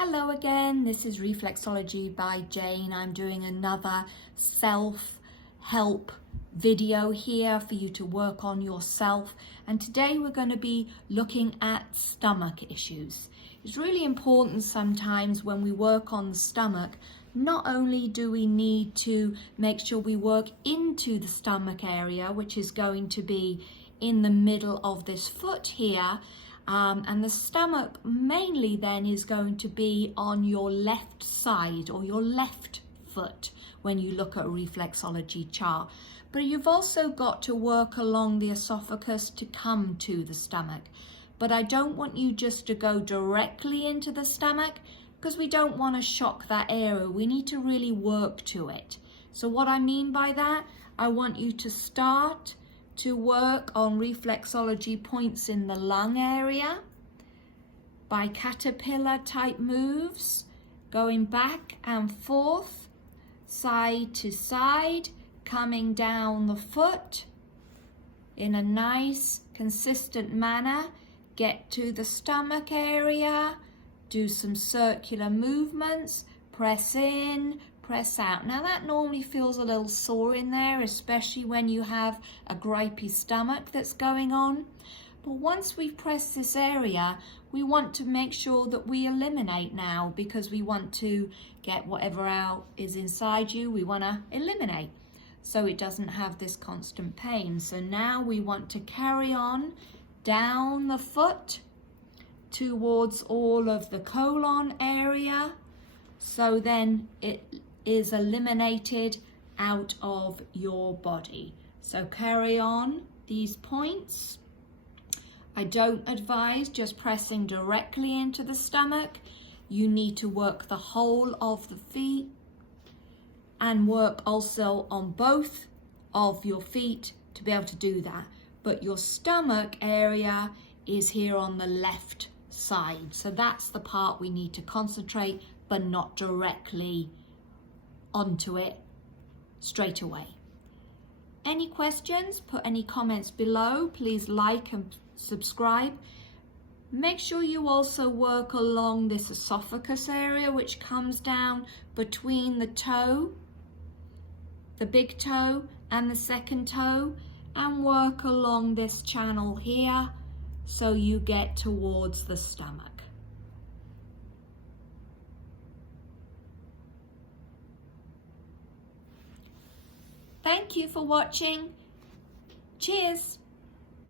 Hello again, this is Reflexology by Jane. I'm doing another self-help video here for you to work on yourself. And today we're going to be looking at stomach issues. It's really important sometimes when we work on the stomach, not only do we need to make sure we work into the stomach area, which is going to be in the middle of this foot here, and the stomach mainly then is going to be on your left side or your left foot when you look at a reflexology chart. But you've also got to work along the esophagus to come to the stomach. But I don't want you just to go directly into the stomach because we don't want to shock that area. We need to really work to it. So what I mean by that, I want you to start to work on reflexology points in the lung area by caterpillar type moves, going back and forth, side to side, coming down the foot in a nice consistent manner. Get to the stomach area, do some circular movements, press in, press out. Now that normally feels a little sore in there, especially when you have a gripey stomach that's going on. But once we've pressed this area, we want to make sure that we eliminate now, because we want to get whatever out is inside you, we want to eliminate so it doesn't have this constant pain. So now we want to carry on down the foot towards all of the colon area, so then it is eliminated out of your body. So carry on these points. I don't advise just pressing directly into the stomach. You need to work the whole of the feet and work also on both of your feet to be able to do that. But your stomach area is here on the left side. So that's the part we need to concentrate, but not directly onto it straight away. Any questions? Put any comments below. Please like and subscribe. Make sure you also work along this esophagus area, which comes down between the toe, the big toe and the second toe, and work along this channel here so you get towards the stomach. Thank you for watching. Cheers.